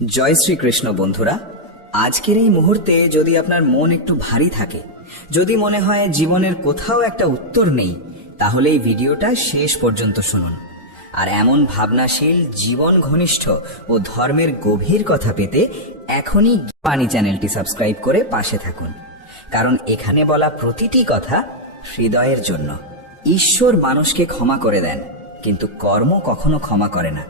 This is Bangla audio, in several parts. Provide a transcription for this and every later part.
জয় শ্রীকৃষ্ণ বন্ধুরা। আজকের এই মুহূর্তে যদি আপনার মন একটু ভারী থাকে, যদি মনে হয় জীবনের কোথাও একটা উত্তর নেই, তাহলে এই ভিডিওটা শেষ পর্যন্ত শুনুন। আর এমন ভাবনাশীল, জীবন ঘনিষ্ঠ ও ধর্মের গভীর কথা পেতে এখনই বাণী চ্যানেলটি সাবস্ক্রাইব করে পাশে থাকুন, কারণ এখানে বলা প্রতিটি কথা হৃদয়ের জন্য। ঈশ্বর মানুষকে ক্ষমা করে দেন, কিন্তু কর্ম কখনো ক্ষমা করে না।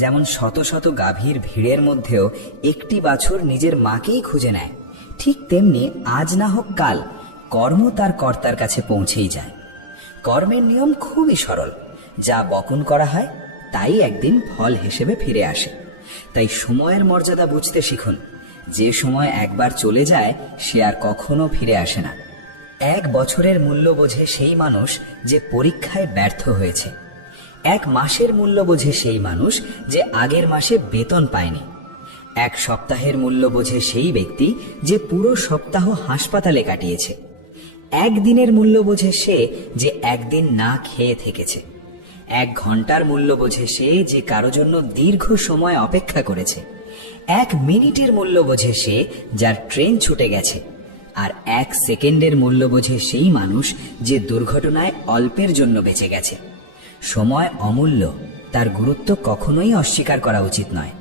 যেমন শত শত গাভীর ভিড়ের মধ্যেও একটি বাছুর নিজের মাকেই খুঁজে নেয়, ঠিক তেমনি আজ না হোক কাল কর্ম তার কর্তার কাছে পৌঁছেই যায়। কর্মের নিয়ম খুবই সরল, যা বপন করা হয় তাই একদিন ফল হিসেবে ফিরে আসে। তাই সময়ের মর্যাদা বুঝতে শিখুন। যে সময় একবার চলে যায় সে আর কখনো ফিরে আসে না। 1 বছরের মূল্য বোঝে সেই মানুষ যে পরীক্ষায় ব্যর্থ হয়েছে। 1 মাসের মূল্য বোঝে সেই মানুষ যে আগের মাসে বেতন পায়নি। 1 সপ্তাহের মূল্য বোঝে সেই ব্যক্তি যে পুরো সপ্তাহ হাসপাতালে কাটিয়েছে। 1 দিনের মূল্য বোঝে সে যে একদিন না খেয়ে থেকেছে। 1 ঘন্টার মূল্য বোঝে সে যে কারো জন্য দীর্ঘ সময় অপেক্ষা করেছে। 1 মিনিটের মূল্য বোঝে সে যার ট্রেন ছুটে গেছে। আর 1 সেকেন্ডের মূল্য বোঝে সেই মানুষ যে দুর্ঘটনায় অল্পের জন্য বেঁচে গেছে। সময় অমূল্য, তার গুরুত্ব কখনোই অস্বীকার করা উচিত নয়।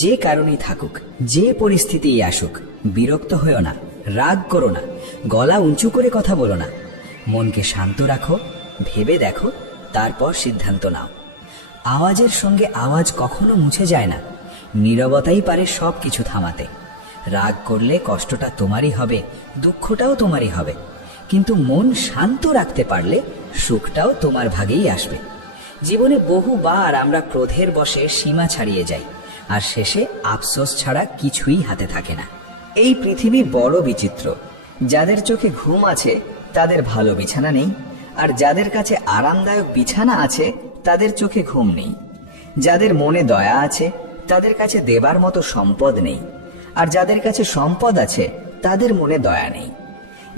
যে কারণেই থাকুক, যে পরিস্থিতিই আসুক, বিরক্ত হয়েও না, রাগ করো না, গলা উঁচু করে কথা বলো না। মনকে শান্ত রাখো, ভেবে দেখো, তারপর সিদ্ধান্ত নাও। আওয়াজের সঙ্গে আওয়াজ কখনো মুছে যায় না। নীরবতাই পারে সব কিছু থামাতে। রাগ করলে কষ্টটা তোমারই হবে, দুঃখটাও তোমারই হবে, কিন্তু মন শান্ত রাখতে পারলে সুখটাও তোমার ভাগেই আসবে। জীবনে বহুবার আমরা ক্রোধের বশে সীমা ছাড়িয়ে যাই, আর শেষে আফসোস ছাড়া কিছুই হাতে থাকে না। এই পৃথিবী বড় বিচিত্র। যাদের চোখে ঘুম আছে তাদের ভালো বিছানা নেই, আর যাদের কাছে আরামদায়ক বিছানা আছে তাদের চোখে ঘুম নেই। যাদের মনে দয়া আছে তাদের কাছে দেবার মতো সম্পদ নেই, আর যাদের কাছে সম্পদ আছে তাদের মনে দয়া নেই।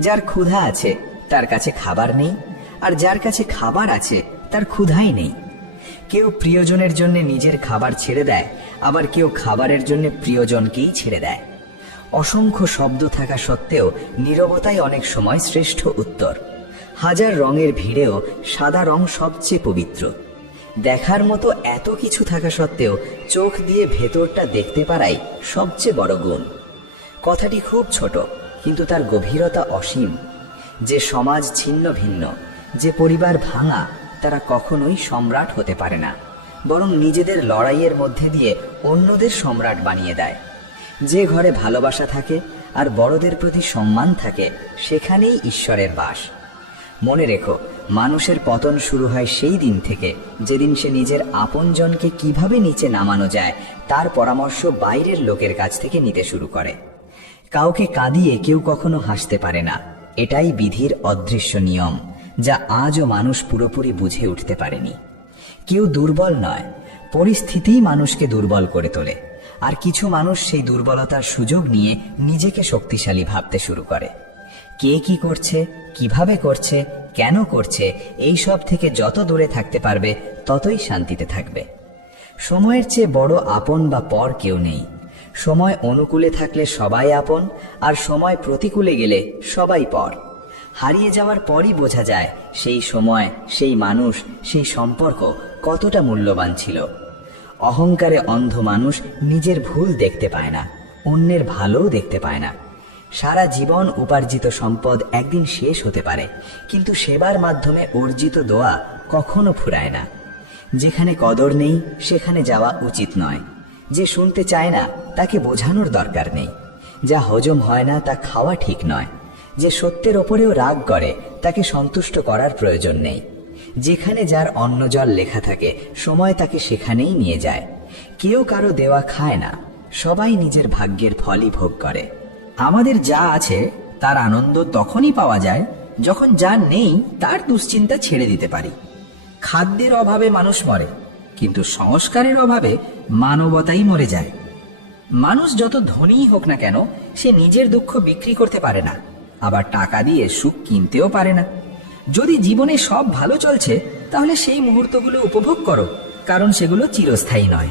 যার ক্ষুধা আছে তার কাছে খাবার নেই, আর যার কাছে খাবার আছে তার ক্ষুধাই নেই। কেউ প্রিয়জনের জন্য নিজের খাবার ছেড়ে দেয়, আবার কেউ খাবারের জন্য প্রিয়জনকেই ছেড়ে দেয়। অসংখ্য শব্দ থাকা সত্ত্বেও নীরবতাই অনেক সময় শ্রেষ্ঠ উত্তর। হাজার রঙের ভিড়েও সাদা রং সবচেয়ে পবিত্র। দেখার মতো এত কিছু থাকা সত্ত্বেও চোখ দিয়ে ভেতরটা দেখতে পারাই সবচেয়ে বড় গুণ। কথাটি খুব ছোট, কিন্তু তার গভীরতা অসীম। যে সমাজ ছিন্ন ভিন্ন, যে পরিবার ভাঙা, তারা কখনোই সম্রাট হতে পারে না, বরং নিজেদের লড়াইয়ের মধ্যে দিয়ে অন্যদের সম্রাট বানিয়ে দেয়। যে ঘরে ভালোবাসা থাকে আর বড়দের প্রতি সম্মান থাকে, সেখানেই ঈশ্বরের বাস। মনে রেখো, মানুষের পতন শুরু হয় সেই দিন থেকে যেদিন সে নিজের আপনজনকে কিভাবে নিচে নামানো যায় তার পরামর্শ বাইরের লোকের কাছ থেকে নিতে শুরু করে। কাউকে কাঁদিয়ে কেউ কখনো হাসতে পারে না। এটাই বিধির অদৃশ্য নিয়ম, যা আজও মানুষ পুরোপুরি বুঝে উঠতে পারেনি। কেউ দুর্বল নয়, পরিস্থিতিই মানুষকে দুর্বল করে তোলে। আর কিছু মানুষ সেই দুর্বলতার সুযোগ নিয়ে নিজেকে শক্তিশালী ভাবতে শুরু করে। কে কি করছে, কিভাবে করছে, কেন করছে, এই সব থেকে যত দূরে থাকতে পারবে ততই শান্তিতে থাকবে। সময়ের চেয়ে বড় আপন বা পর কেউ নেই। সময় অনুকূলে থাকলে সবাই আপন, আর সময় প্রতিকূলে গেলে সবাই পর। হারিয়ে যাওয়ার পরই বোঝা যায় সেই সময়, সেই মানুষ, সেই সম্পর্ক কতটা মূল্যবান ছিল। অহংকারে অন্ধ মানুষ নিজের ভুল দেখতে পায় না, অন্যের ভালোও দেখতে পায় না। সারা জীবন উপার্জিত সম্পদ একদিন শেষ হতে পারে, কিন্তু সেবার মাধ্যমে অর্জিত দোয়া কখনো ফুরায় না। যেখানে কদর নেই সেখানে যাওয়া উচিত নয়। যে শুনতে চায় না তাকে বোঝানোর দরকার নেই। যা হজম হয় না তা খাওয়া ঠিক নয়। যে সত্যের ওপরেও রাগ করে তাকে সন্তুষ্ট করার প্রয়োজন নেই। যেখানে যার অন্ন জল লেখা থাকে সময় তাকে সেখানেই নিয়ে যায়। কেউ কারো দেওয়া খায় না, সবাই নিজের ভাগ্যের ফলই ভোগ করে। আমাদের যা আছে তার আনন্দ তখনই পাওয়া যায় যখন যা নেই তার দুশ্চিন্তা ছেড়ে দিতে পারি। খাদ্যের অভাবে মানুষ মরে, কিন্তু সংস্কারের অভাবে মানবতাই মরে যায়। মানুষ যত ধনীই হোক না কেন, সে নিজের দুঃখ বিক্রি করতে পারে না, আবার টাকা দিয়ে সুখ কিনতেও পারে না। যদি জীবনে সব ভালো চলছে তাহলে সেই মুহূর্তগুলো উপভোগ করো, কারণ সেগুলো চিরস্থায়ী নয়।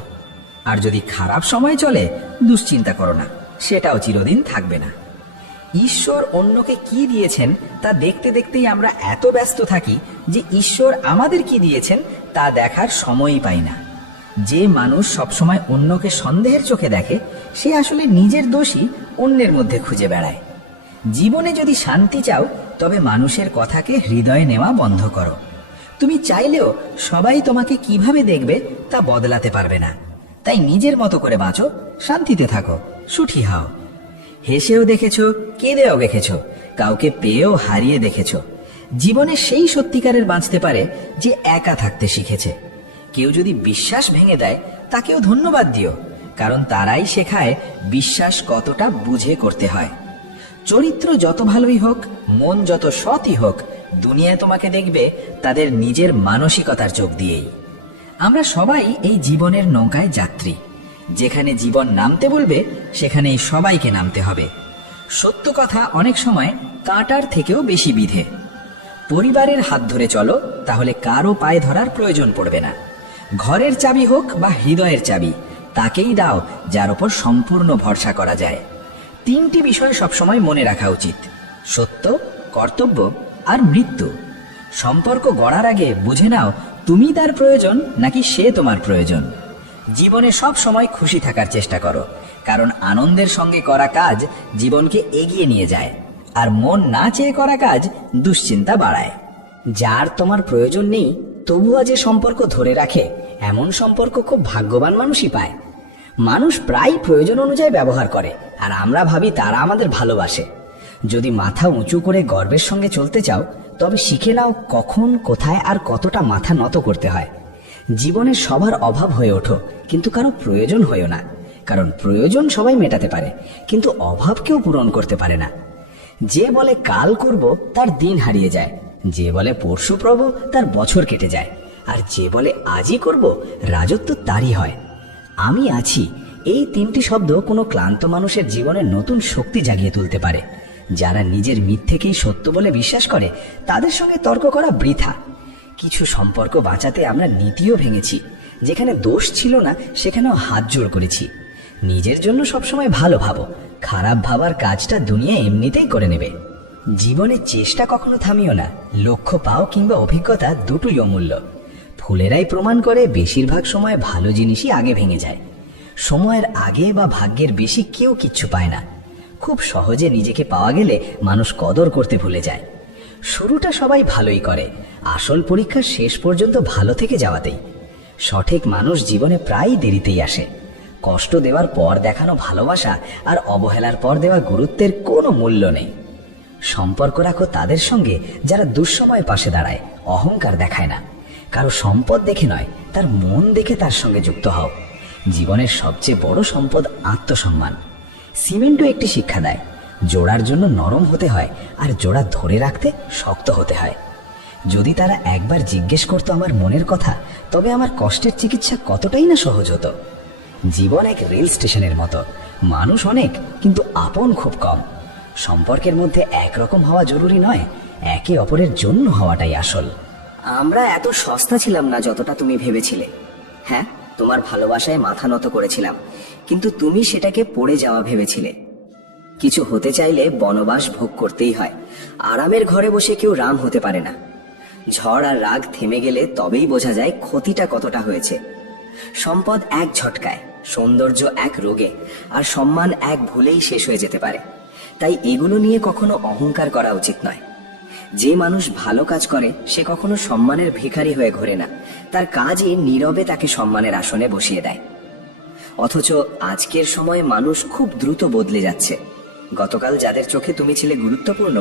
আর যদি খারাপ সময় চলে, দুশ্চিন্তা করো না, সেটাও চিরদিন থাকবে না। ঈশ্বর অন্যকে কি দিয়েছেন তা দেখতে দেখতেই আমরা এত ব্যস্ত থাকি যে ঈশ্বর আমাদের কি দিয়েছেন তা দেখার সময়ই পাই না। যে মানুষ সবসময় অন্যকে সন্দেহের চোখে দেখে, সে আসলে নিজের দোষই অন্যের মধ্যে খুঁজে বেড়ায়। জীবনে যদি শান্তি চাও, তবে মানুষের কথাকে হৃদয়ে নেওয়া বন্ধ করো। তুমি চাইলেও সবাই তোমাকে কিভাবে দেখবে তা বদলাতে পারবে না। তাই নিজের মতো করে বাঁচো, শান্তিতে থাকো, সুখী হও। হেসেও দেখেছো, কেঁদেও দেখেছো, কাউকে পেয়েও হারিয়ে দেখেছো। জীবনে সেই সত্যিকারের বাঁচতে পারে যে একা থাকতে শিখেছে। কেউ যদি বিশ্বাস ভেঙে দেয়, তাকেও ধন্যবাদ দিও, কারণ তারাই শেখায় বিশ্বাস কতটা বুঝে করতে হয়। চরিত্র যত ভালোই হোক, মন যত সৎই হোক, দুনিয়া তোমাকে দেখবে তাদের নিজের মানসিকতার চোখ দিয়েই। আমরা সবাই এই জীবনের নৌকায় যাত্রী। যেখানে জীবন নামতে বলবে, সেখানেই সবাইকে নামতে হবে। সত্য কথা অনেক সময় কাঁটার থেকেও বেশি বিধে। পরিবারের হাত ধরে চলো, তাহলে কারো পায়ে ধরার প্রয়োজন পড়বে না। ঘরের চাবি হোক বা হৃদয়ের চাবি, তাকেই দাও যার উপর সম্পূর্ণ ভরসা করা যায়। তিনটি বিষয় সবসময় মনে রাখা উচিত: সত্য, কর্তব্য আর মৃত্যু। সম্পর্ক গড়ার আগে বুঝে নাও, তুমি তার প্রয়োজন নাকি সে তোমার প্রয়োজন। জীবনে সব সময় খুশি থাকার চেষ্টা করো, কারণ আনন্দের সঙ্গে করা কাজ জীবনকে এগিয়ে নিয়ে যায়, আর মন না চেয়ে করা কাজ দুশ্চিন্তা বাড়ায়। যার তোমার প্রয়োজন নেই, তবুও যে সম্পর্ক ধরে রাখে, এমন সম্পর্ক খুব ভাগ্যবান মানুষই পায়। মানুষ প্রায় প্রয়োজন অনুযায়ী ব্যবহার করে, আর আমরা ভাবি তারা আমাদের ভালোবাসে। যদি মাথা উঁচু করে গর্বের সঙ্গে চলতে চাও, তবে শিখে নাও কখন, কোথায় আর কতটা মাথা নত করতে হয়। জীবনে সবার অভাব হয়ে ওঠো, কিন্তু কারো প্রয়োজন হয়েও না, কারণ প্রয়োজন সবাই মেটাতে পারে, কিন্তু অভাব কেউ পূরণ করতে পারে না। যে বলে কাল করব, তার দিন হারিয়ে যায়। যে বলে পরশু প্রভ, তার বছর কেটে যায়। আর যে বলে আজই করব, রাজত্ব তারই হয়। আমি আছি, এই তিনটি শব্দ কোনো ক্লান্ত মানুষের জীবনে নতুন শক্তি জাগিয়ে তুলতে পারে। যারা নিজের মিথ্যেকেই সত্য বলে বিশ্বাস করে, তাদের সঙ্গে তর্ক করা বৃথা। কিছু সম্পর্ক বাঁচাতে আমরা নীতিও ভেঙেছি। যেখানে দোষ ছিল না, সেখানেও হাত জোড় করেছি। নিজের জন্য সবসময় ভালো ভাবো, খারাপ ভাবার কাজটা দুনিয়া এমনিতেই করে নেবে। জীবনে চেষ্টা কখনো থামিও না। লক্ষ্য পাও কিংবা অভিজ্ঞতা দুটোই অমূল্য। ফুলেরাই প্রমাণ করে বেশিরভাগ সময় ভালো জিনিসই আগে ভেঙে যায়। সময়ের আগে বা ভাগ্যের বেশি কেউ কিচ্ছু পায় না। খুব সহজে নিজেকে পাওয়া গেলে মানুষ কদর করতে ভুলে যায়। শুরুটা সবাই ভালোই করে, আসল পরীক্ষা শেষ পর্যন্ত ভালো থেকে যাওয়াতেই। সঠিক মানুষ জীবনে প্রায় দেরিতেই আসে। কষ্ট দেওয়ার পর দেখানো ভালোবাসা আর অবহেলার পর দেওয়া গুরুত্বের কোনো মূল্য নেই। সম্পর্ক রাখো তাদের সঙ্গে যারা দুঃসময়ে পাশে দাঁড়ায়, অহংকার দেখায় না। কারো সম্পদ দেখে নয়, তার মন দেখে তার সঙ্গে যুক্ত হও। জীবনের সবচেয়ে বড় সম্পদ আত্মসম্মান। সিমেন্টও একটি শিক্ষা দেয়, জোড়ার জন্য নরম হতে হয়, আর জোড়া ধরে রাখতে শক্ত হতে হয়। যদি তারা একবার জিজ্ঞেস করতো আমার মনের কথা, তবে আমার কষ্টের চিকিৎসা কতটাই না সহজ হতো। জীবন এক রেল স্টেশনের মতো, মানুষ অনেক কিন্তু আপন খুব কম। সম্পর্কের মধ্যে একরকম হওয়া জরুরি নয়, একে অপরের জন্য হওয়াটাই আসল। আমরা এত সস্তা ছিলাম না যতটা তুমি ভেবেছিলে। হ্যাঁ, তোমার ভালোবাসায় মাথা নত করেছিলাম, কিন্তু তুমি সেটাকে পড়ে যাওয়া ভেবেছিলে। কিছু হতে চাইলে বনবাস ভোগ করতেই হয়। আরামের ঘরে বসে কেউ রাম হতে পারে না। ঝড় আর রাগ থেমে গেলে তবেই বোঝা যায় ক্ষতিটা কতটা হয়েছে। সম্পদ এক ঝটকায়, সৌন্দর্য এক রোগে, আর সম্মান এক ভুলেই শেষ হয়ে যেতে পারে। তাই এগুলো নিয়ে কখনো অহংকার করা উচিত নয়। যে মানুষ ভালো কাজ করে, সে কখনো সম্মানের ভিখারি হয়ে ঘোরে না। তার কাজই নীরবে তাকে সম্মানের আসনে বসিয়ে দেয়। অথচ আজকের সময়ে মানুষ খুব দ্রুত বদলে যাচ্ছে। গতকাল যাদের চোখে তুমি ছিলে গুরুত্বপূর্ণ,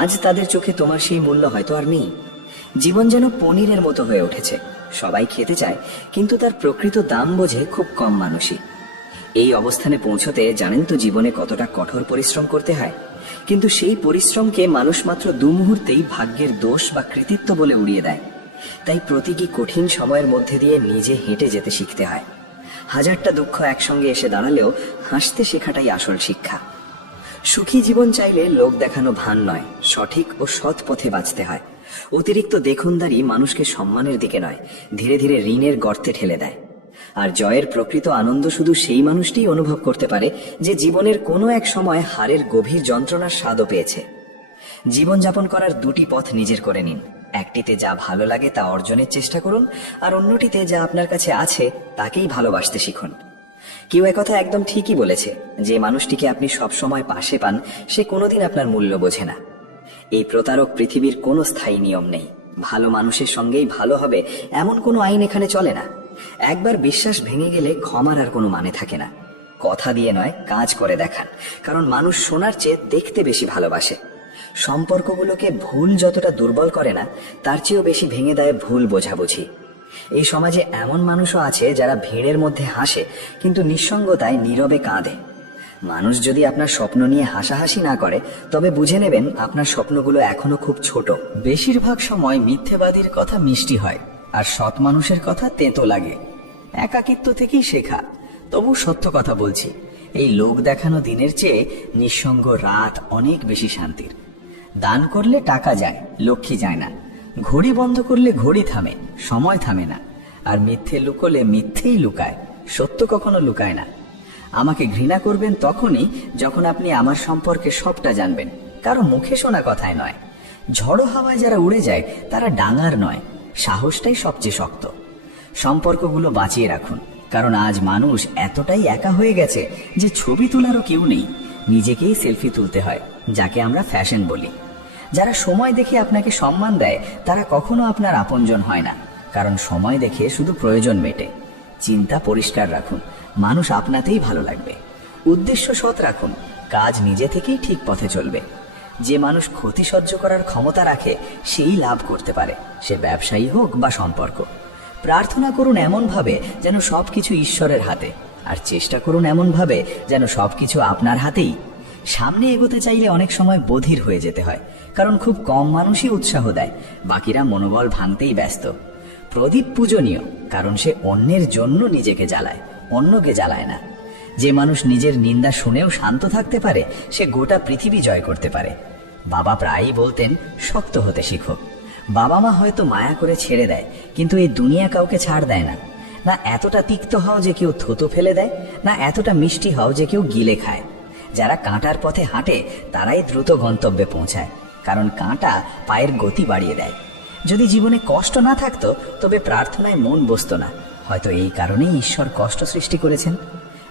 আজ তাদের চোখে তোমার সেই মূল্য হয়তো আর নেই। জীবন যেন পনিরের মতো হয়ে উঠেছে, সবাই খেতে চায়, কিন্তু তার প্রকৃত দাম বোঝে খুব কম মানুষই। এই অবস্থানে পৌঁছতে জানেন তো জীবনে কতটা কঠোর পরিশ্রম করতে হয়, কিন্তু সেই পরিশ্রমকে মানুষ মাত্র মুহূর্তেই ভাগ্যের দোষ বা কৃতিত্ব বলে উড়িয়ে দেয়। তাই প্রতিটি কঠিন সময়ের মধ্যে দিয়ে নিজে হেঁটে যেতে শিখতে হয়। হাজারটা দুঃখ একসঙ্গে এসে দাঁড়ালেও হাসতে শেখাটাই আসল শিক্ষা। সুখী জীবন চাইলে লোক দেখানো ভান নয়, সঠিক ও সৎ পথে বাঁচতে হয়। অতিরিক্ত দেখনদারি মানুষকে সম্মানের দিকে নয়, ধীরে ধীরে ঋণের গর্তে ঠেলে দেয়। আর জয়ের প্রকৃত আনন্দ শুধু সেই মানুষটিই অনুভব করতে পারে যে জীবনের কোনো এক সময় হারের গভীর যন্ত্রণার স্বাদও পেয়েছে। জীবনযাপন করার দুটি পথ নিজের করে নিন। একটিতে যা ভালো লাগে তা অর্জনের চেষ্টা করুন, আর অন্যটিতে যা আপনার কাছে আছে তাকেই ভালোবাসতে শিখুন। কেউ একথা একদম ঠিকই বলেছে, যে মানুষটিকে আপনি সব সময় পাশে পান সে কোনোদিন আপনার মূল্য বোঝে না। এই প্রতারক পৃথিবীর কোনো স্থায়ী নিয়ম নেই। ভালো মানুষের সঙ্গেই ভালো হবে এমন কোনো আইন এখানে চলে না। একবার বিশ্বাস ভেঙে গেলে ক্ষমার আর কোনো মানে থাকে না। কথা দিয়ে নয়, কাজ করে দেখান, কারণ মানুষ শোনার চেয়ে দেখতে বেশি ভালোবাসে। সম্পর্কগুলোকে ভুল যতটা দুর্বল করে না, তার চেয়েও বেশি ভেঙে দেয় ভুল বোঝাবুঝি। এই সমাজে এমন মানুষও আছে যারা ভিড়ের মধ্যে হাসে কিন্তু নিঃসঙ্গতায় নীরবে কাঁদে। মানুষ যদি আপনার স্বপ্ন নিয়ে হাসাহাসি না করে, তবে বুঝে নেবেন আপনার স্বপ্নগুলো এখনো খুব ছোট। বেশিরভাগ সময় মিথ্যেবাদীর কথা মিষ্টি হয়, আর সৎ মানুষের কথা তেতো লাগে। একাকিত্ব থেকেই শেখা। তবু সত্য কথা বলছি, এই লোক দেখানো দিনের চেয়ে নিঃসঙ্গ রাত অনেক বেশি শান্তির। দান করলে টাকা যায়, লক্ষ্মী যায় না। ঘড়ি বন্ধ করলে ঘড়ি থামে, সময় থামে না। আর মিথ্যে লুকোলে মিথ্যেই লুকায়, সত্য কখনো লুকায় না। আমাকে ঘৃণা করবেন তখনই যখন আপনি আমার সম্পর্কে সবটা জানবেন, কারো মুখে শোনা কথায় নয়। ঝড়ো হাওয়ায় যারা উড়ে যায় তারা ডাঙার নয়, সাহসটাই সবচেয়ে শক্ত। সম্পর্কগুলো বাঁচিয়ে রাখুন, কারণ আজ মানুষ এতটাই একা হয়ে গেছে যে ছবি তোলারও কেউ নেই। নিজেকেই সেলফি তুলতে হয়, যাকে আমরা ফ্যাশন বলি। যারা সময় দেখে আপনাকে সম্মান দেয় তারা কখনো আপনার আপনজন হয় না, কারণ সময় দেখে শুধু প্রয়োজন মেটে। চিন্তা পরিষ্কার রাখুন, মানুষ আপনাতেই ভালো লাগবে। উদ্দেশ্য সৎ রাখুন, কাজ নিজে থেকেই ঠিক পথে চলবে। যে মানুষ ক্ষতি সহ্য করার ক্ষমতা রাখে সেই লাভ করতে পারে, সে ব্যবসায়ী হোক বা সম্পর্ক। প্রার্থনা করুন এমন ভাবে যেন সবকিছু ঈশ্বরের হাতে, আর চেষ্টা করুন এমন ভাবে যেন সবকিছু আপনার হাতেই। সামনে এগোতে চাইলে অনেক সময় বধির হয়ে যেতে হয়, কারণ খুব কম মানুষই উৎসাহ দেয়, বাকিরা মনোবল ভাঙতেই ব্যস্ত। প্রদীপ পূজনীয়, কারণ সে অন্যের জন্য নিজেকে জ্বালায়, অন্যকে জ্বালায় না। যে মানুষ নিজের নিন্দা শুনেও শান্ত থাকতে পারে সে গোটা পৃথিবী জয় করতে পারে। বাবা প্রায়ই বলতেন, শক্ত হতে শিখো। বাবা মা হয়তো মায়া করে ছেড়ে দেয়, কিন্তু এই দুনিয়া কাউকে ছাড় দেয় না। না এতটা তিক্ত হও যে কেউ থুতু ফেলে দেয়, না এতটা মিষ্টি হও যে কেউ গিলে খায়। যারা কাঁটার পথে হাঁটে তারাই দ্রুত গন্তব্যে পৌঁছায়, কারণ কাঁটা পায়ের গতি বাড়িয়ে দেয়। যদি জীবনে কষ্ট না থাকতো তবে প্রার্থনায় মন বসতো না। হয়তো এই কারণেই ঈশ্বর কষ্ট সৃষ্টি করেছেন।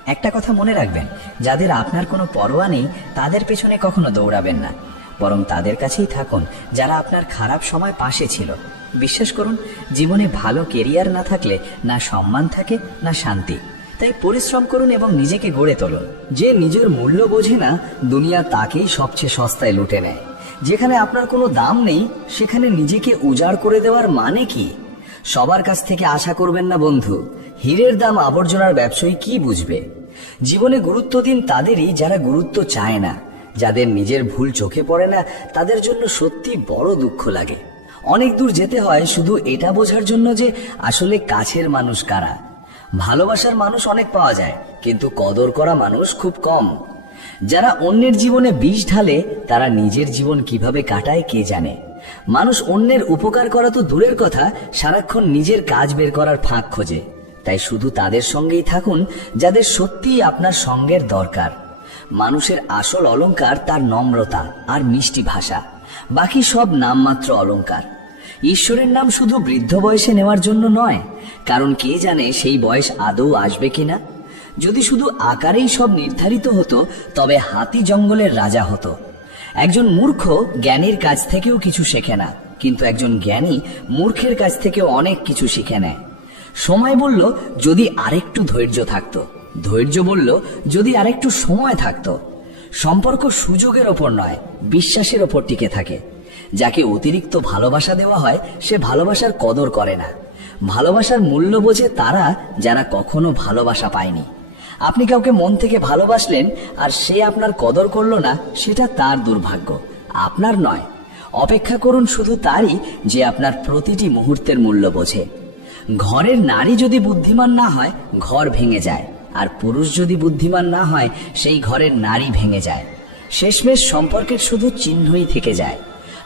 একটা কথা মনে রাখবেন, যাদের আপনার কোনো পরোয়া নেই তাদের পেছনে কখনো দৌড়াবেন না, বরং তাদের কাছেই থাকুন যারা আপনার খারাপ সময় পাশে ছিল। বিশ্বাস করুন, জীবনে ভালো কেরিয়ার না থাকলে না সম্মান থাকে না শান্তি। তাই পরিশ্রম করুন এবং নিজেকে গড়ে তুলুন। যে নিজের মূল্য বোঝে না, দুনিয়া তাকেই সবচেয়ে সস্তায় লুটে নেয়। যেখানে আপনার কোনো দাম নেই সেখানে নিজেকে উজাড় করে দেওয়ার মানে কি? সবার কাছ থেকে আশা করবেন না বন্ধু। হীরের দাম আবর্জনার ব্যবসায়ী কি বুঝবে? জীবনে গুরুত্ব দিন তাদেরই যারা গুরুত্ব চায় না। যাদের নিজের ভুল চোখে পড়ে না তাদের জন্য সত্যি বড় দুঃখ লাগে। অনেক দূর যেতে হয় শুধু এটা বোঝার জন্য যে আসলে কাছের মানুষ কারা। ভালোবাসার মানুষ অনেক পাওয়া যায়, কিন্তু কদর করা মানুষ খুব কম। যারা অন্যের জীবনে বিষ ঢালে তারা নিজের জীবন কিভাবে কাটায় কে জানে। মানুষ অন্যের উপকার করা তো দূরের কথা, সারাক্ষণ নিজের কাজ বের করার ফাঁক খোঁজে। তাই শুধু তাদের সঙ্গেই থাকুন যাদের সত্যিই আপনার সঙ্গের দরকার। মানুষের আসল অলংকার তার নম্রতা আর মিষ্টি ভাষা, বাকি সব নামমাত্র অলংকার। ঈশ্বরের নাম শুধু বৃদ্ধ বয়সে নেওয়ার জন্য নয়, কারণ কে জানে সেই বয়স আদৌ আসবে কিনা। যদি শুধু আকারেই সব নির্ধারিত হতো তবে হাতি জঙ্গলের রাজা হতো। একজন মূর্খ জ্ঞানীর কাছ থেকেও কিছু শেখে না, কিন্তু একজন জ্ঞানী মূর্খের কাছ থেকেও অনেক কিছু শিখে নেয়। সময় বলল যদি আরেকটু ধৈর্য থাকতো, ধৈর্য বলল যদি আরেকটু সময় থাকতো। সম্পর্ক সুযোগের ওপর নয়, বিশ্বাসের ওপর টিকে থাকে। যাকে অতিরিক্ত ভালোবাসা দেওয়া হয় সে ভালোবাসার কদর করে না। ভালোবাসার মূল্য বোঝে তারা যারা কখনো ভালোবাসা পায়নি। আপনি কাউকে মন থেকে ভালোবাসলেন আর সে আপনার কদর করলো না, সেটা তার দুর্ভাগ্য, আপনার নয়। অপেক্ষা করুন শুধু তারই যে আপনার প্রতিটি মুহূর্তের মূল্য বোঝে। ঘরের নারী যদি বুদ্ধিমান না হয় ঘর ভেঙে যায়, আর পুরুষ যদি বুদ্ধিমান না হয় সেই ঘরের নারী ভেঙে যায়। শেষমেশ সম্পর্কের শুধু চিহ্নই থেকে যায়।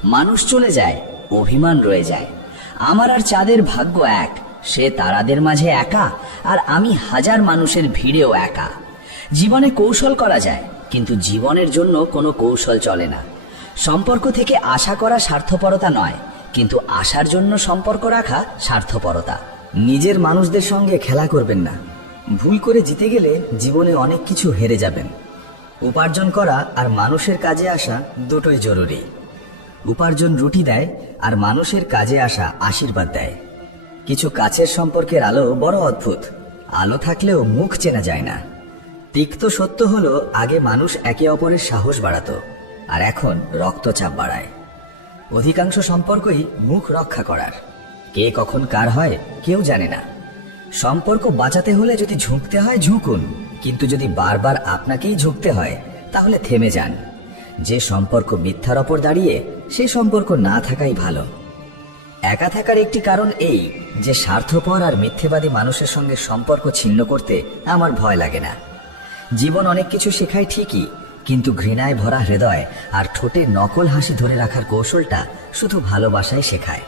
মানুষ চলে যায়, অভিমান রয়ে যায়। আমার আর চাঁদের ভাগ্য এক, সে তারাদের মাঝে একা, আর আমি হাজার মানুষের ভিড়েও একা। জীবনে কৌশল করা যায়, কিন্তু জীবনের জন্য কোনো কৌশল চলে না। সম্পর্ক থেকে আশা করা স্বার্থপরতা নয়, কিন্তু আশার জন্য সম্পর্ক রাখা স্বার্থপরতা। নিজের মানুষদের সঙ্গে খেলা করবেন না। ভুল করে জিতে গেলে জীবনে অনেক কিছু হেরে যাবেন। উপার্জন করা আর মানুষের কাজে আসা দুটোই জরুরি। উপার্জন রুটি দেয়, আর মানুষের কাজে আসা আশীর্বাদ দেয়। কিছু কাছের সম্পর্কের আলো বড় অদ্ভুত। আলো থাকলেও মুখ চেনা যায় না। তিক্ত সত্য হলো, আগে মানুষ একে অপরের সাহস বাড়াতো, আর এখন রক্তচাপ বাড়ায়। অধিকাংশ সম্পর্কই মুখ রক্ষা করার। কে কখন কার হয় কেউ জানে না। সম্পর্ক বাঁচাতে হলে যদি ঝুঁকতে হয় ঝুঁকুন, কিন্তু যদি বারবার আপনাকেই ঝুঁকতে হয় তাহলে থেমে যান। যে সম্পর্ক মিথ্যার ওপর দাঁড়িয়ে, সে সম্পর্ক না থাকাই ভালো। একা থাকার একটি কারণ এই যে স্বার্থপর আর মিথ্যেবাদী মানুষের সঙ্গে সম্পর্ক ছিন্ন করতে আমার ভয় লাগে না। জীবন অনেক কিছু শেখায় ঠিকই, কিন্তু ঘৃণায় ভরা হৃদয় আর ঠোঁটে নকল হাসি ধরে রাখার কৌশলটা শুধু ভালোবাসায় শেখায়।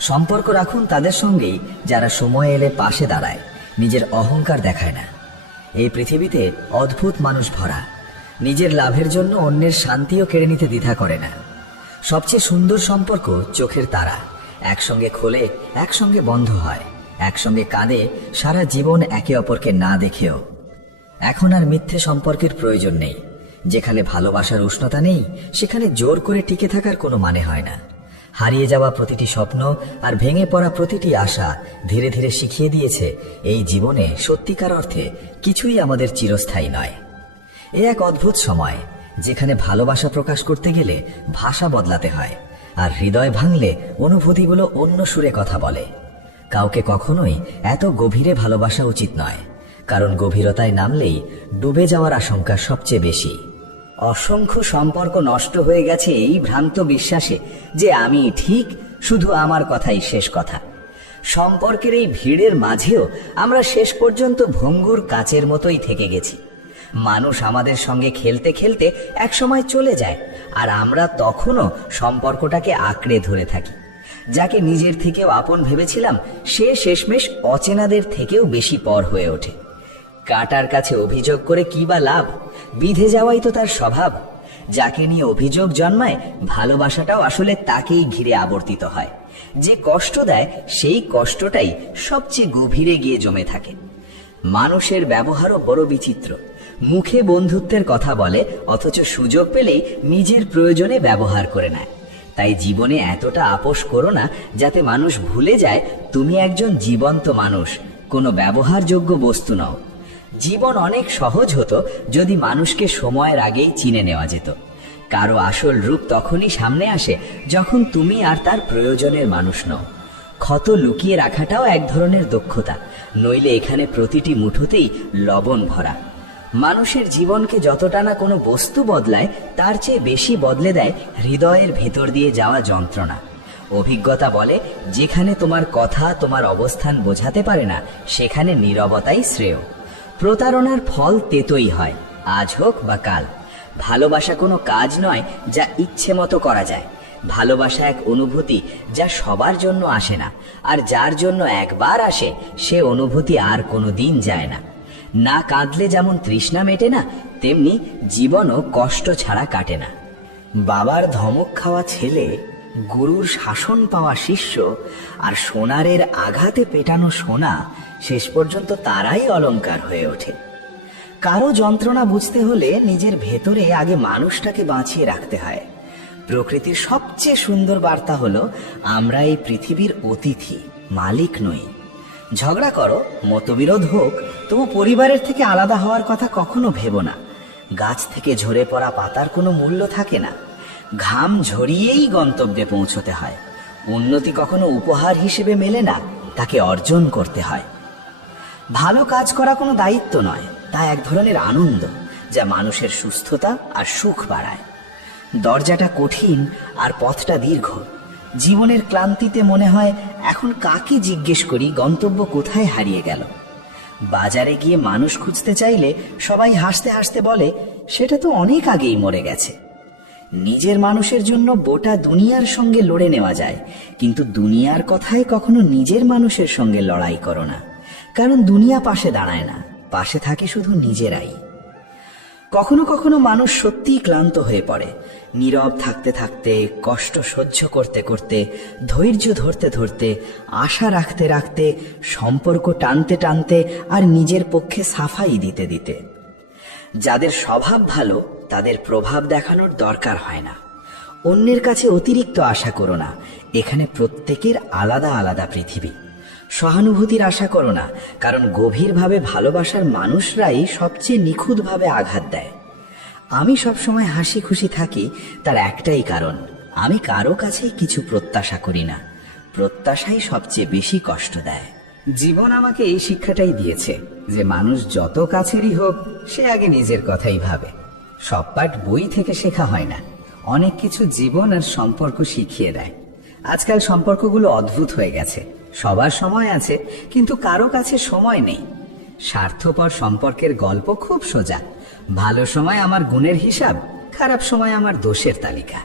সম্পর্ক রাখুন তাদের সঙ্গেই যারা সময় এলে পাশে দাঁড়ায়, নিজের অহংকার দেখায় না। এই পৃথিবীতে অদ্ভুত মানুষ ভরা, নিজের লাভের জন্য অন্যের শান্তিও কেড়ে নিতে দ্বিধা করে না। সবচেয়ে সুন্দর সম্পর্ক চোখের তারা, একসঙ্গে খোলে, একসঙ্গে বন্ধ হয়, একসঙ্গে কাঁদে, সারা জীবন একে অপরকে না দেখেও। এখন আর মিথ্যে সম্পর্কের প্রয়োজন নেই। যেখানে ভালোবাসার উষ্ণতা নেই, সেখানে জোর করে টিকে থাকার কোনো মানে হয় না। হারিয়ে যাওয়া প্রতিটি স্বপ্ন আর ভেঙে পড়া প্রতিটি আশা ধীরে ধীরে শিখিয়ে দিয়েছে এই জীবনে সত্যিকার অর্থে কিছুই আমাদের চিরস্থায়ী নয়। এ এক অদ্ভুত সময়, যেখানে ভালোবাসা প্রকাশ করতে গেলে ভাষা বদলাতে হয়, আর হৃদয় ভাঙলে অনুভূতিগুলো অন্য সুরে কথা বলে। কাউকে কখনোই এত গভীরে ভালোবাসা উচিত নয়, কারণ গভীরতায় নামলেই ডুবে যাওয়ার আশঙ্কা সবচেয়ে বেশি। অসংখ্য সম্পর্ক নষ্ট হয়ে গেছে এই ভ্রান্ত বিশ্বাসে যে আমি ঠিক, শুধু আমার কথাই শেষ কথা। সম্পর্কের এই ভিড়ের মাঝেও আমরা শেষ পর্যন্ত ভঙ্গুর কাচের মতোই থেকে গেছি। মানুষ আমাদের সঙ্গে খেলতে খেলতে একসময় চলে যায়, আর আমরা তখনও সম্পর্কটাকে আঁকড়ে ধরে থাকি। যাকে নিজের থেকেও আপন ভেবেছিলাম, সে শেষমেশ অচেনাদের থেকেও বেশি পর হয়ে ওঠে। কাটার কাছে অভিযোগ করে কি বা লাভ? বিধে যাওয়াই তো তার স্বভাব। যাকে নিয়ে অভিযোগ জন্মায়, ভালোবাসাটাও আসলে তাকেই ঘিরে আবর্তিত হয়। যে কষ্ট দেয়, সেই কষ্টটাই সবচেয়ে গভীরে গিয়ে জমে থাকে। মানুষের ব্যবহারও বড় বিচিত্র। মুখে বন্ধুত্বের কথা বলে, অথচ সুযোগ পেলেই নিজের প্রয়োজনে ব্যবহার করে নেয়। তাই জীবনে এতটা আপোষ করো না যাতে মানুষ ভুলে যায় তুমি একজন জীবন্ত মানুষ, কোনো ব্যবহারযোগ্য বস্তু নও। জীবন অনেক সহজ হতো যদি মানুষকে সময়ের আগেই চিনে নেওয়া যেত। কারো আসল রূপ তখনই সামনে আসে যখন তুমি আর তার প্রয়োজনের মানুষ নও। ক্ষত লুকিয়ে রাখাটাও এক ধরনের দক্ষতা, নইলে এখানে প্রতিটি মুঠোতেই লবণ ভরা। মানুষের জীবনকে যতটা না কোনো বস্তু বদলায়, তার চেয়ে বেশি বদলে দেয় হৃদয়ের ভেতর দিয়ে যাওয়া যন্ত্রণা। অভিজ্ঞতা বলে, যেখানে তোমার কথা তোমার অবস্থান বোঝাতে পারে না, সেখানে নীরবতাই শ্রেয়। প্রতারণার ফল তেতোই হয়, আজ হোক বা কাল। ভালোবাসা কোনো কাজ নয় যা ইচ্ছে মতো করা যায়। ভালোবাসা এক অনুভূতি যা সবার জন্য আসে না, আর যার জন্য একবার আসে সে অনুভূতি আর কোনো দিন যায় না। না কাঁদলে যেমন তৃষ্ণা মেটে না, তেমনি জীবনও কষ্ট ছাড়া কাটে না। বাবার ধমক খাওয়া ছেলে, গুরুর শাসন পাওয়া শিষ্য, আর সোনারের আঘাতে পেটানো সোনা শেষ পর্যন্ত তারাই অলংকার হয়ে ওঠে। কারো যন্ত্রণা বুঝতে হলে নিজের ভেতরে আগে মানুষটাকে বাঁচিয়ে রাখতে হয়। প্রকৃতির সবচেয়ে সুন্দর বার্তা হলো, আমরা এই পৃথিবীর অতিথি, মালিক নই। ঝগড়া করো, মতবিরোধ হোক, তবু পরিবারের থেকে আলাদা হওয়ার কথা কখনো ভেবো না। গাছ থেকে ঝরে পড়া পাতার কোনো মূল্য থাকে না। ঘাম ঝরিয়েই গন্তব্যে পৌঁছতে হয়। উন্নতি কখনো উপহার হিসেবে মেলে না, তাকে অর্জন করতে হয়। ভালো কাজ করা কোনো দায়িত্ব নয়, তা এক ধরনের আনন্দ যা মানুষের সুস্থতা আর সুখ বাড়ায়। দরজাটা কঠিন আর পথটা দীর্ঘ। জীবনের ক্লান্তিতে মনে হয়, এখন কাকে জিজ্ঞেস করি গন্তব্য কোথায় হারিয়ে গেল। বাজারে গিয়ে মানুষ খুঁজতে চাইলে সবাই হাসতে হাসতে বলে, সেটা তো অনেক আগেই মরে গেছে। নিজের মানুষের জন্য গোটা দুনিয়ার সঙ্গে লড়ে নেওয়া যায়, কিন্তু দুনিয়ার কথায় কখনো নিজের মানুষের সঙ্গে লড়াই করো না, কারণ দুনিয়া পাশে দাঁড়ায় না, পাশে থাকে শুধু নিজেরাই। কখনো কখনো মানুষ সত্যিই ক্লান্ত হয়ে পড়ে। নীরব থাকতে থাকতে, কষ্ট সহ্য করতে করতে, ধৈর্য ধরতে ধরতে, আশা রাখতে রাখতে, সম্পর্ক টানতে টানতে, আর নিজের পক্ষে সাফাই দিতে দিতে। যাদের স্বভাব ভালো তাদের প্রভাব দেখানোর দরকার হয় না। অন্যের কাছে অতিরিক্ত আশা করো না, এখানে প্রত্যেকের আলাদা আলাদা পৃথিবী। সহানুভূতির আশা করো না, কারণ গভীরভাবে ভালোবাসার মানুষরাই সবচেয়ে নিখুঁতভাবে আঘাত দেয়। আমি সবসময় হাসি খুশি থাকি, তার একটাই কারণ, আমি কারো কাছেই কিছু প্রত্যাশা করি না। প্রত্যাশাই সবচেয়ে বেশি কষ্ট দেয়। জীবন আমাকে এই শিক্ষাটাই দিয়েছে যে মানুষ যত কাছেরই হোক, সে আগে নিজের কথাই ভাবে। সব পাঠ বই থেকে শেখা হয় না, অনেক কিছু জীবন আর সম্পর্ক শিখিয়ে দেয়। আজকাল সম্পর্কগুলো অদ্ভুত হয়ে গেছে। সবার সময় আছে, কিন্তু কারো কাছে সময় নেই। স্বার্থপর সম্পর্কের গল্প খুব সোজা। ভালো সময় আমার গুণের হিসাব, খারাপ সময় আমার দোষের তালিকা।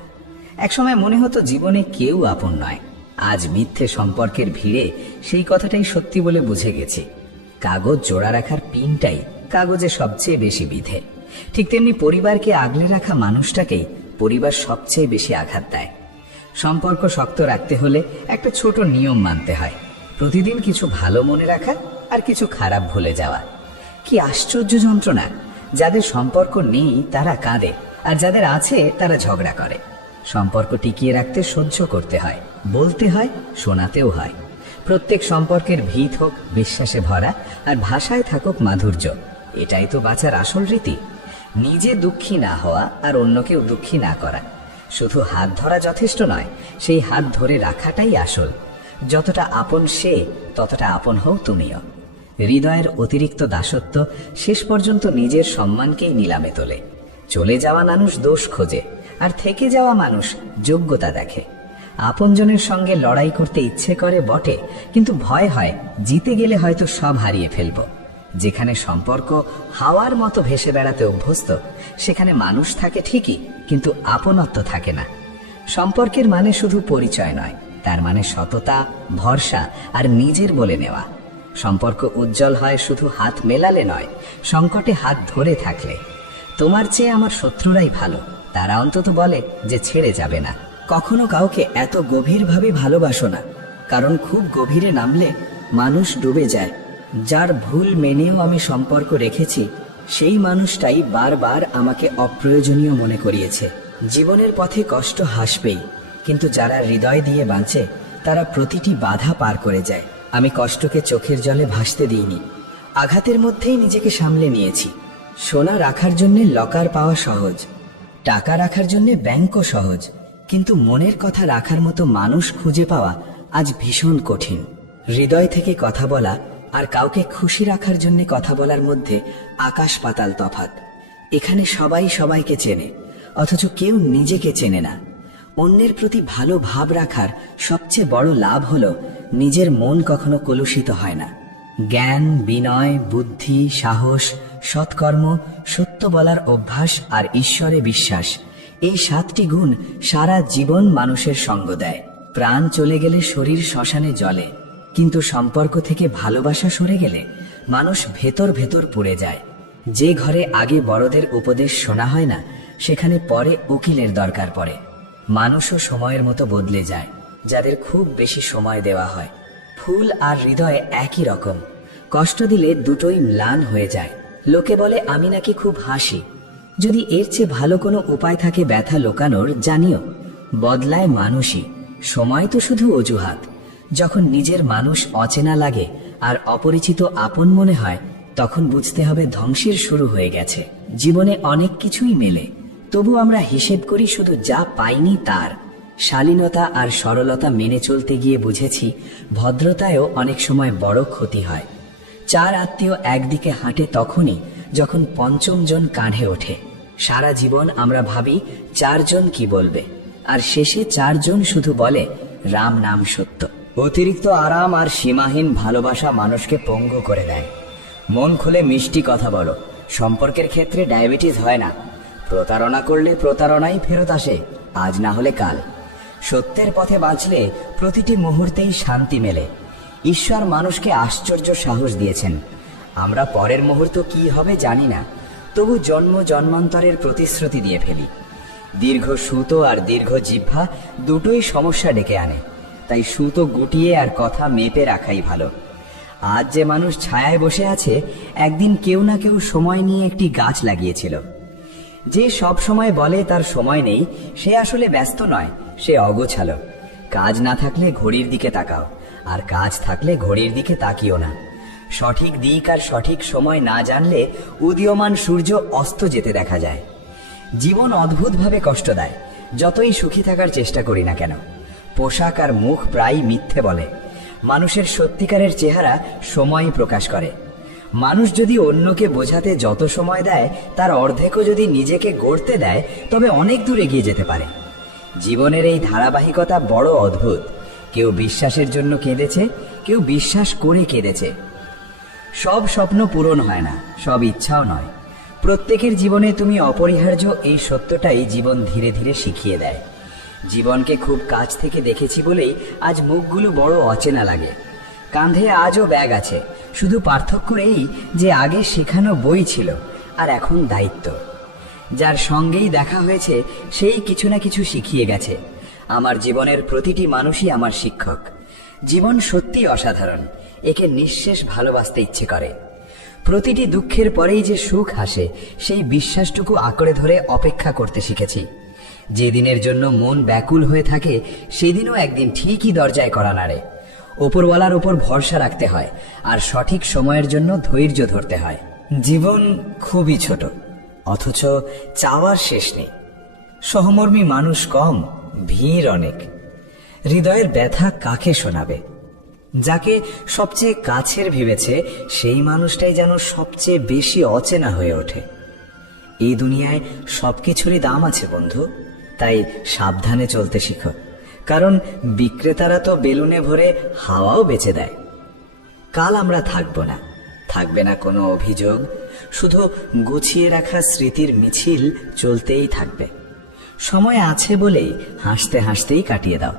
একসময় মনে হতো জীবনে কেউ আপন নয়। আজ মিথ্যে সম্পর্কের ভিড়ে সেই কথাটাই সত্যি বলে বুঝে গেছি। কাগজ জোড়া রাখার পিনটাই কাগজে সবচেয়ে বেশি বিধে। ঠিক তেমনি পরিবারকে আগলে রাখা মানুষটাকেই পরিবার সবচেয়ে বেশি আঘাত দেয়। সম্পর্ক শক্ত রাখতে হলে একটা ছোট নিয়ম মানতে হয়, প্রতিদিন কিছু ভালো মনে রাখা আর কিছু খারাপ ভুলে যাওয়া। কি আশ্চর্য যন্ত্রণা! যাদের সম্পর্ক নেই তারা কাঁদে, আর যাদের আছে তারা ঝগড়া করে। সম্পর্ক টিকিয়ে রাখতে সহ্য করতে হয়, বলতে হয়, শোনাতেও হয়। প্রত্যেক সম্পর্কের ভিত হোক বিশ্বাসে ভরা, আর ভাষায় থাকুক মাধুর্য। এটাই তো বাঁচার আসল রীতি। নিজে দুঃখী না হওয়া আর অন্যকেও দুঃখী না করা। শুধু হাত ধরা যথেষ্ট নয়, সেই হাত ধরে রাখাটাই আসল। যতটা আপন সে, ততটা আপন হও তুমিও। হৃদয়ের অতিরিক্ত দাসত্ব শেষ পর্যন্ত নিজের সম্মানকেই নিলামে তোলে। চলে যাওয়া মানুষ দোষ খোঁজে, আর থেকে যাওয়া মানুষ যোগ্যতা দেখে। আপনজনের সঙ্গে লড়াই করতে ইচ্ছে করে বটে, কিন্তু ভয় হয় জিতে গেলে হয়তো সব হারিয়ে ফেলব। যেখানে সম্পর্ক হাওয়ার মতো ভেসে বেড়াতে অভ্যস্ত, সেখানে মানুষ থাকে ঠিকই, কিন্তু আপনত্ব থাকে না। সম্পর্কের মানে শুধু পরিচয় নয়, তার মানে সততা, ভরসা আর নিজের বলে নেওয়া। সম্পর্ক উজ্জ্বল হয় শুধু হাত মেলালে নয়, সংকটে হাত ধরে থাকলে। তোমার চেয়ে আমার শত্রুরাই ভালো, তারা অন্তত বলে যে ছেড়ে যাবে না। কখনো কাউকে এত গভীরভাবে ভালোবাসো না, কারণ খুব গভীরে নামলে মানুষ ডুবে যায়। যার ভুল মেনেও আমি সম্পর্ক রেখেছি, সেই মানুষটাই বারবার আমাকে অপ্রয়োজনীয় মনে করিয়েছে। জীবনের পথে কষ্ট হাসবেই, কিন্তু যারা হৃদয় দিয়ে বাঁচে তারা প্রতিটি বাধা পার করে যায়। আমি কষ্টকে চোখের জলে ভাসতে দিইনি, আঘাতের মধ্যেই নিজেকে সামলে নিয়েছি। সোনা রাখার জন্য লকার পাওয়া সহজ, টাকা রাখার জন্য ব্যাংকও সহজ, কিন্তু মনের কথা রাখার মতো মানুষ খুঁজে পাওয়া আজ ভীষণ কঠিন। হৃদয় থেকে কথা বলা আর কাউকে খুশি রাখার জন্য কথা বলার মধ্যে আকাশ পাতাল তফাৎ। এখানে সবাই সবাইকে চেনে, অথচ কেউ নিজেকে চেনে না। অন্যের প্রতি ভালো ভাব রাখার সবচেয়ে বড় লাভ হলো নিজের মন কখনো কলুষিত হয় না। জ্ঞান, বিনয়, বুদ্ধি, সাহস, সৎকর্ম, সত্য বলার অভ্যাস আর ঈশ্বরে বিশ্বাস, এই 7টি গুণ সারা জীবন মানুষের সঙ্গ দেয়। প্রাণ চলে গেলে শরীর শ্মশানে জ্বলে, কিন্তু সম্পর্ক থেকে ভালোবাসা সরে গেলে মানুষ ভেতর ভেতর পুড়ে যায়। যে ঘরে আগে বড়দের উপদেশ শোনা হয় না, সেখানে পরে উকিলের দরকার পড়ে। মানুষও সময়ের মতো বদলে যায় যাদের খুব বেশি সময় দেওয়া হয়। ফুল আর হৃদয় একই রকম, কষ্ট দিলে দুটোই ম্লান হয়ে যায়। লোকে বলে আমি নাকি খুব হাসি। যদি এর চেয়ে ভালো কোনো উপায় থাকে ব্যথা লোকানোর, জানিও। বদলায় মানুষই, সময় তো শুধু অজুহাত। যখন নিজের মানুষ অচেনা লাগে আর অপরিচিত আপন মনে হয়, তখন বুঝতে হবে ধ্বংসের শুরু হয়ে গেছে। জীবনে অনেক কিছুই মেলে, তবু আমরা হিসেব করি শুধু যা পাইনি তার। শালীনতা আর সরলতা মেনে চলতে গিয়ে বুঝেছি ভদ্রতায়ও অনেক সময় বড় ক্ষতি হয়। 4 আত্মীয় একদিকে হাঁটে তখনই যখন 5ম জন কাঁধে ওঠে। সারা জীবন আমরা ভাবি 4 জন কি বলবে, আর শেষে 4 জন শুধু বলে রাম নাম সত্য। অতিরিক্ত আরাম আর সীমাহীন ভালোবাসা মানুষকে পঙ্গু করে দেয়। মন খুলে মিষ্টি কথা বলো, সম্পর্কের ক্ষেত্রে ডায়াবেটিস হয় না। প্রতারণা করলে প্রতারণাই ফেরত আসে, আজ না হলে কাল। সত্যের পথে বাঁচলে প্রতিটি মুহূর্তেই শান্তি মেলে। ঈশ্বর মানুষকে আশ্চর্য সাহস দিয়েছেন। আমরা পরের মুহূর্ত কি হবে জানি না, তবু জন্ম জন্মান্তরের প্রতিশ্রুতি দিয়ে ফেলি। দীর্ঘ সুতো আর দীর্ঘ জিহ্বা দুটোই সমস্যা ডেকে আনে, তাই সুতো গুটিয়ে আর কথা মেপে রাখাই ভালো। আজ যে মানুষ ছায়ায় বসে আছে, একদিন কেউ না কেউ সময় নিয়ে একটি গাছ লাগিয়েছিল। যে সব সময় বলে তার সময় নেই, সে আসলে ব্যস্ত নয়, সে অগোছালো। কাজ না থাকলে ঘড়ির দিকে তাকাও, আর কাজ থাকলে ঘড়ির দিকে তাকিও না। সঠিক দিক আর সঠিক সময় না জানলে উদীয়মান সূর্য অস্ত যেতে দেখা যায়। জীবন অদ্ভুতভাবে কষ্ট দেয়, যতই সুখী থাকার চেষ্টা করি না কেন। পোশাক আর মুখ প্রায় মিথ্যে বলে। মানুষের সত্যিকারের চেহারা সময়ই প্রকাশ করে। মানুষ যদি অন্যকে বোঝাতে যত সময় দেয়, তার অর্ধেকও যদি নিজেকে গড়তে দেয়, তবে অনেক দূর এগিয়ে যেতে পারে। জীবনের এই ধারাবাহিকতা বড় অদ্ভুত। কেউ বিশ্বাসের জন্য কেঁদেছে, কেউ বিশ্বাস করে কেঁদেছে। সব স্বপ্ন পূরণ হয় না, সব ইচ্ছাও নয়। প্রত্যেকের জীবনে তুমি অপরিহার্য, এই সত্যটাই জীবন ধীরে ধীরে শিখিয়ে দেয়। জীবনকে খুব কাছ থেকে দেখেছি বলেই আজ মুখগুলো বড় অচেনা লাগে। কাঁধে আজও ব্যাগ আছে, শুধু পার্থক্য এই যে আগে শেখানো বই ছিল আর এখন দায়িত্ব। যার সঙ্গেই দেখা হয়েছে সেই কিছু না কিছু শিখিয়ে গেছে। আমার জীবনের প্রতিটি মানুষই আমার শিক্ষক। জীবন সত্যিই অসাধারণ, একে নিঃশেষ ভালোবাসতে ইচ্ছে করে। প্রতিটি দুঃখের পরেই যে সুখ আসে, সেই বিশ্বাসটুকু আঁকড়ে ধরে অপেক্ষা করতে শিখেছি। যেদিনের জন্য মন ব্যাকুল হয়ে থাকে, সেদিনও একদিন ঠিকই দরজায় কড়া নাড়ে। ওপরওয়ালার ওপর ভরসা রাখতে হয়, আর সঠিক সময়ের জন্য ধৈর্য ধরতে হয়। জীবন খুবই ছোট, অথচ চাওয়ার শেষ নেই। সহমর্মী মানুষ কম, ভিড় অনেক। হৃদয়ের ব্যথা কাকে শোনাবে? যাকে সবচেয়ে কাছের ভেবেছে, সেই মানুষটাই যেন সবচেয়ে বেশি অচেনা হয়ে ওঠে। এই দুনিয়ায় সবকিছুরই দাম আছে বন্ধু, তাই সাবধানে চলতে শিখো। কারণ বিক্রেতারা তো বেলুনে ভরে হাওয়াও বেচে দেয়। কাল আমরা থাকবো না, থাকবে না কোনো অভিযোগ, শুধু গুছিয়ে রাখা স্মৃতির মিছিল চলতেই থাকবে। সময় আছে বলেই হাসতে হাসতেই কাটিয়ে দাও।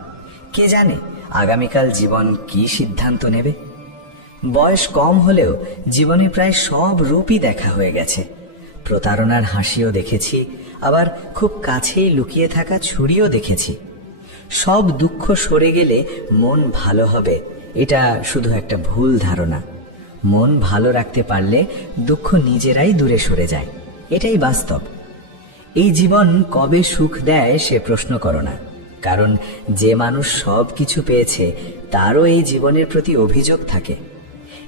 কে জানে আগামীকাল জীবন কি সিদ্ধান্ত নেবে। বয়স কম হলেও জীবনে প্রায় সব রূপই দেখা হয়ে গেছে। প্রতারণার হাসিও দেখেছি, আবার খুব কাছেই লুকিয়ে থাকা ছুরিও দেখেছি। সব দুঃখ সরে গেলে মন ভালো হবে, এটা শুধু একটা ভুল ধারণা। মন ভালো রাখতে পারলে দুঃখ নিজেরাই দূরে সরে যায়, এটাই বাস্তব। এই জীবন কবে সুখ দেয় সে প্রশ্ন করো না, কারণ যে মানুষ সব কিছু পেয়েছে তারও এই জীবনের প্রতি অভিযোগ থাকে।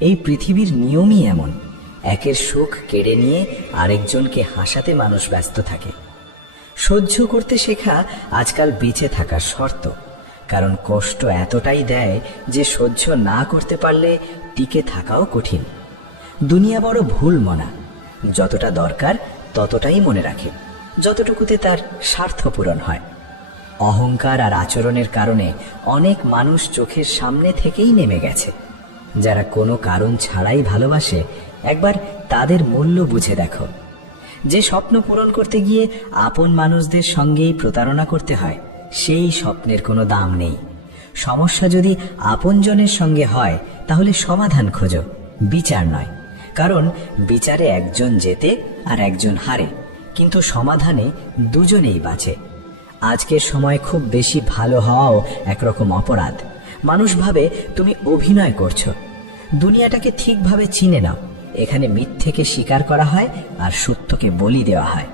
এই পৃথিবীর নিয়মই এমন, একের সুখ কেড়ে নিয়ে আরেকজনকে হাসাতে মানুষ ব্যস্ত থাকে। সহ্য করতে শেখা আজকাল বেঁচে থাকার শর্ত, কারণ কষ্ট এতটাই দেয় যে সহ্য না করতে পারলে টিকে থাকাও কঠিন। দুনিয়া বড় ভুল মনা, যতটা দরকার ততটাই মনে রাখে, যতটুকুতে তার স্বার্থ পূরণ হয়। অহংকার আর আচরণের কারণে অনেক মানুষ চোখের সামনে থেকেই নেমে গেছে। যারা কোনো কারণ ছাড়াই ভালোবাসে, একবার তাদের মূল্য বুঝে দেখো। যে স্বপ্ন পূরণ করতে গিয়ে আপন মানুষদের সঙ্গেই প্রতারণা করতে হয়, সেই স্বপ্নের কোনো দাম নেই। সমস্যা যদি আপনজনের সঙ্গে হয়, তাহলে সমাধান খোঁজো, বিচার নয়। কারণ বিচারে একজন জেতে আর একজন হারে, কিন্তু সমাধানে দুজনেই বাঁচে। আজকের সময় খুব বেশি ভালো হওয়াও একরকম অপরাধ। মানুষ ভাবে তুমি অভিনয় করছো। দুনিয়াটাকে ঠিকভাবে চিনে নাও। এখানে মিথ্যেকে স্বীকার করা হয় আর সত্যকে বলি দেওয়া হয়।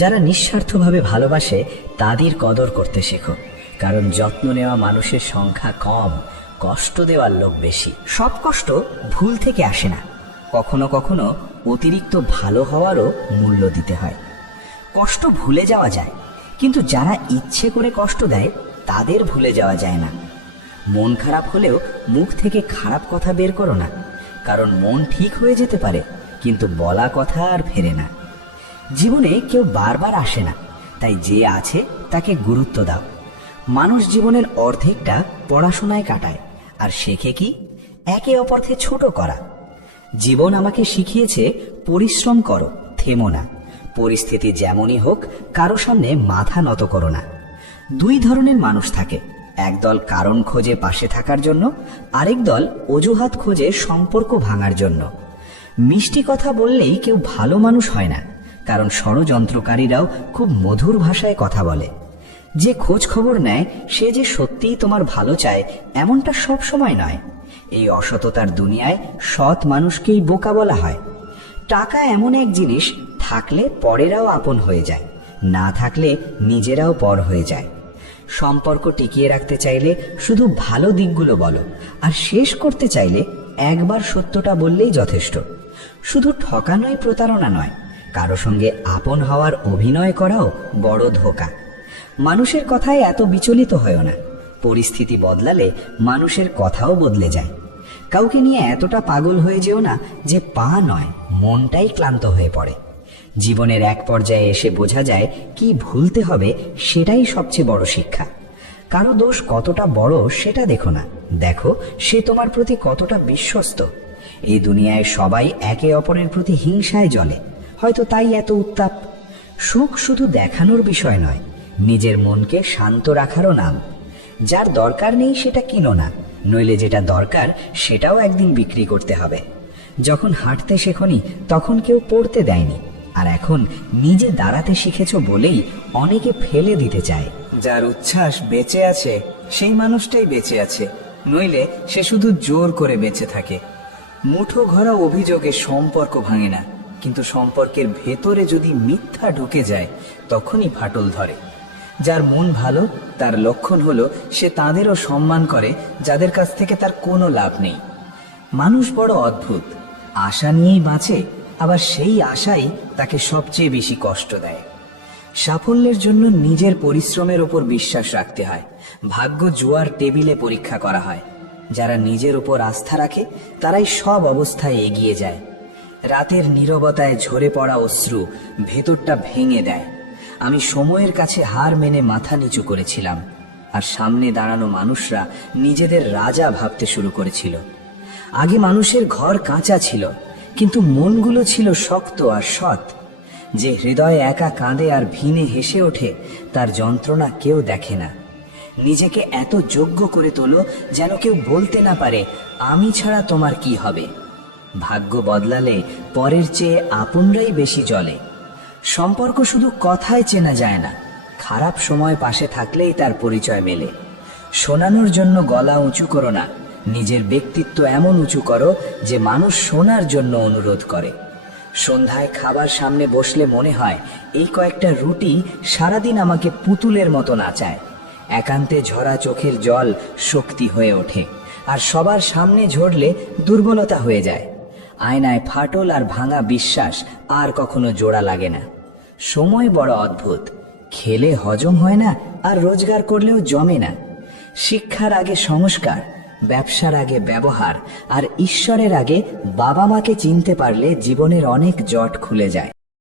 যারা নিঃস্বার্থভাবে ভালোবাসে তাদের কদর করতে শেখো, কারণ যত্ন নেওয়া মানুষের সংখ্যা কম, কষ্ট দেওয়ার লোক বেশি। সব কষ্ট ভুল থেকে আসে না, কখনো কখনো অতিরিক্ত ভালো হওয়ারও মূল্য দিতে হয়। কষ্ট ভুলে যাওয়া যায়, কিন্তু যারা ইচ্ছে করে কষ্ট দেয় তাদের ভুলে যাওয়া যায় না। মন খারাপ হলেও মুখ থেকে খারাপ কথা বের করো না, কারণ মন ঠিক হয়ে যেতে পারে, কিন্তু বলা কথা আর ফেরে না। জীবনে কেউ বারবার আসে না, তাই যে আছে তাকে গুরুত্ব দাও। মানুষ জীবনের অর্ধেকটা পড়াশোনায় কাটায়, আর শেখে কি? একে অপরকে ছোট করা। জীবন আমাকে শিখিয়েছে পরিশ্রম করো, থেমো না। পরিস্থিতি যেমনই হোক কারো সামনে মাথা নত করো না। দুই ধরনের মানুষ থাকে, একদল কারণ খোঁজে পাশে থাকার জন্য, আরেক দল অজুহাত খোঁজে সম্পর্ক ভাঙার জন্য। মিষ্টি কথা বললেই কেউ ভালো মানুষ হয় না, কারণ ষড়যন্ত্রকারীরাও খুব মধুর ভাষায় কথা বলে। যে খোঁজ খবর নেয় সে যে সত্যিই তোমার ভালো চায় এমনটা সব সময় নয়। এই অসততার দুনিয়ায় সৎ মানুষকেই বোকা বলা হয়। টাকা এমন এক জিনিস, থাকলে পরেরাও আপন হয়ে যায়, না থাকলে নিজেরাও পর হয়ে যায়। সম্পর্ক টিকিয়ে রাখতে চাইলে শুধু ভালো দিকগুলো বলো, আর শেষ করতে চাইলে একবার সত্যটা বললেই যথেষ্ট। শুধু ঠকানোই প্রতারণা নয়, কারো সঙ্গে আপন হওয়ার অভিনয় করাও বড় ধোঁকা। মানুষের কথায় এত বিচলিত হয় না, পরিস্থিতি বদলালে মানুষের কথাও বদলে যায়। কাউকে নিয়ে এতটা পাগল হয়ে যেও না যে পা নয় মনটাই ক্লান্ত হয়ে পড়ে। জীবনের এক পর্যায়ে এসে বোঝা যায় কি ভুলতে হবে, সেটাই সবচেয়ে বড় শিক্ষা। কারো দোষ কতটা বড় সেটা দেখো না, দেখো সে তোমার প্রতি কতটা বিশ্বস্ত। এই দুনিয়ায় সবাই একে অপরের প্রতি হিংসায় জ্বলে, হয়তো তাই এত উত্তাপ। সুখ শুধু দেখানোর বিষয় নয়, নিজের মনকে শান্ত রাখারও নাম। যার দরকার নেই সেটা কিনো না, নইলে যেটা দরকার সেটাও একদিন বিক্রি করতে হবে। যখন হাঁটতে শেখনি তখন কেউ পড়তে দেয়নি, আর এখন নিজে দাঁড়াতে শিখেছো বলেই অনেকে ফেলে দিতে চায়। যার উচ্ছ্বাস বেঁচে আছে সেই মানুষটাই বেঁচে আছে, নইলে সে শুধু জোর করে বেঁচে থাকে। মুঠো ঘরা অভিযোগে সম্পর্ক ভাঙে না, কিন্তু সম্পর্কের ভেতরে যদি মিথ্যা ঢুকে যায় তখনই ফাটল ধরে। যার মন ভালো তার লক্ষণ হলো সে তাদেরও সম্মান করে যাদের কাছ থেকে তার কোনো লাভ নেই। মানুষ বড় অদ্ভুত, আশা নিয়েই বাঁচে, আবার সেই আশাই তাকে সবচেয়ে বেশি কষ্ট দেয়। সাফল্যের জন্য নিজের পরিশ্রমের ওপর বিশ্বাস রাখতে হয়, ভাগ্য জুয়ার টেবিলে পরীক্ষা করা হয়। যারা নিজের উপর আস্থা রাখে তারাই সব অবস্থায় এগিয়ে যায়। রাতের নীরবতায় ঝরে পড়া অশ্রু ভেতরটা ভেঙে দেয়। আমি সময়ের কাছে হার মেনে মাথা নিচু করেছিলাম, আর সামনে দাঁড়ানো মানুষরা নিজেদের রাজা ভাবতে শুরু করেছিল। আগে মানুষের ঘর কাঁচা ছিল, কিন্তু মনগুলো ছিল শক্ত আর সৎ। যে হৃদয়ে একা কাঁদে আর ভিনে হেসে ওঠে তার যন্ত্রণা কেউ দেখে না। নিজেকে এত যোগ্য করে তোলো যেন কেউ বলতে না পারে আমি ছাড়া তোমার কি হবে। ভাগ্য বদলালে পরের চেয়ে আপনরাই বেশি জ্বলে। সম্পর্ক শুধু কথায় চেনা যায় না, খারাপ সময় পাশে থাকলেই তার পরিচয় মেলে। শোনানোর জন্য গলা উঁচু করো না, নিজের ব্যক্তিত্ব এমন উঁচু করো যে মানুষ শোনার জন্য অনুরোধ করে। সন্ধ্যায় খাবার সামনে বসলে মনে হয় এই কয়েকটা রুটি সারাদিন আমাকে পুতুলের মতো নাচায়। একান্তে ঝরা চোখের জল শক্তি হয়ে ওঠে, আর সবার সামনে ঝরলে দুর্বলতা হয়ে যায়। আয়নায় ফাটল আর ভাঙা বিশ্বাস আর কখনো জোড়া লাগে না। সময় বড় অদ্ভুত, খেলে হজম হয় না আর রোজগার করলেও জমে না। শিক্ষার আগে সংস্কার, ব্যবসার আগে ব্যবহার, আর ঈশ্বরের আগে বাবা মাকে চিনতে পারলে জীবনের অনেক জট খুলে যায়।